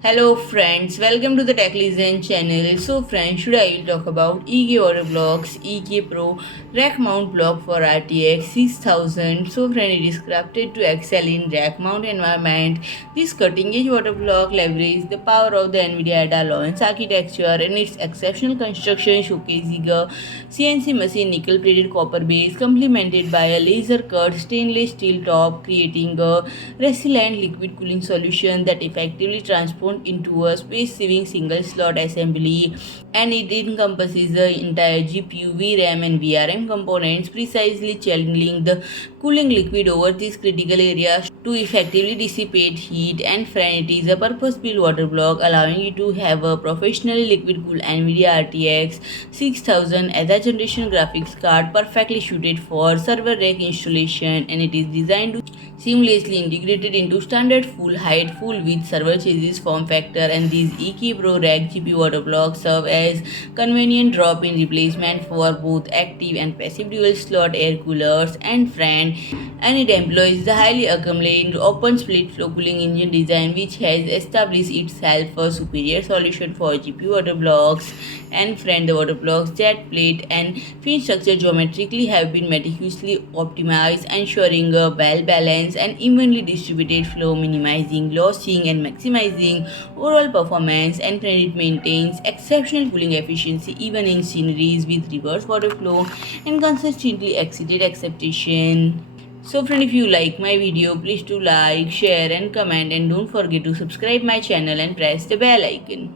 Hello friends, welcome to the Tech Listen channel. So friends, today I will talk about EK order blocks, EK-Pro Rackmount block for RTX 6000. So friend, it is crafted to excel in Rackmount environment. This cutting edge water block leverages the power of the NVIDIA Ada Lovelace Architecture and its exceptional construction, showcasing a CNC machine nickel plated copper base complemented by a laser cut stainless steel top, creating a resilient liquid cooling solution that effectively transforms into a space-saving single-slot assembly, and it encompasses the entire GPU, VRAM, and VRM components, precisely channeling the cooling liquid over these critical areas to effectively dissipate heat. And friend, it is a purpose-built water block, allowing you to have a professionally liquid-cooled NVIDIA RTX 6000 Ada generation graphics card, perfectly suited for server rack installation, and it is designed to seamlessly integrated into standard full height, full width server chassis form factor. And these EK-Pro Rack GPU water blocks serve as convenient drop-in replacement for both active and passive dual slot air coolers. And friend, and it employs the highly acclaimed open split flow cooling engine design, which has established itself a superior solution for GPU water blocks. And friend, the water blocks, jet plate, and fin structure geometrically have been meticulously optimized, ensuring a well balanced and evenly distributed flow, minimizing losing and maximizing overall performance. And friend, it maintains exceptional cooling efficiency even in sceneries with reverse water flow and consistently exceeded acceptation. So friend, if you like my video, please do like, share and comment, and don't forget to subscribe my channel and press the bell icon.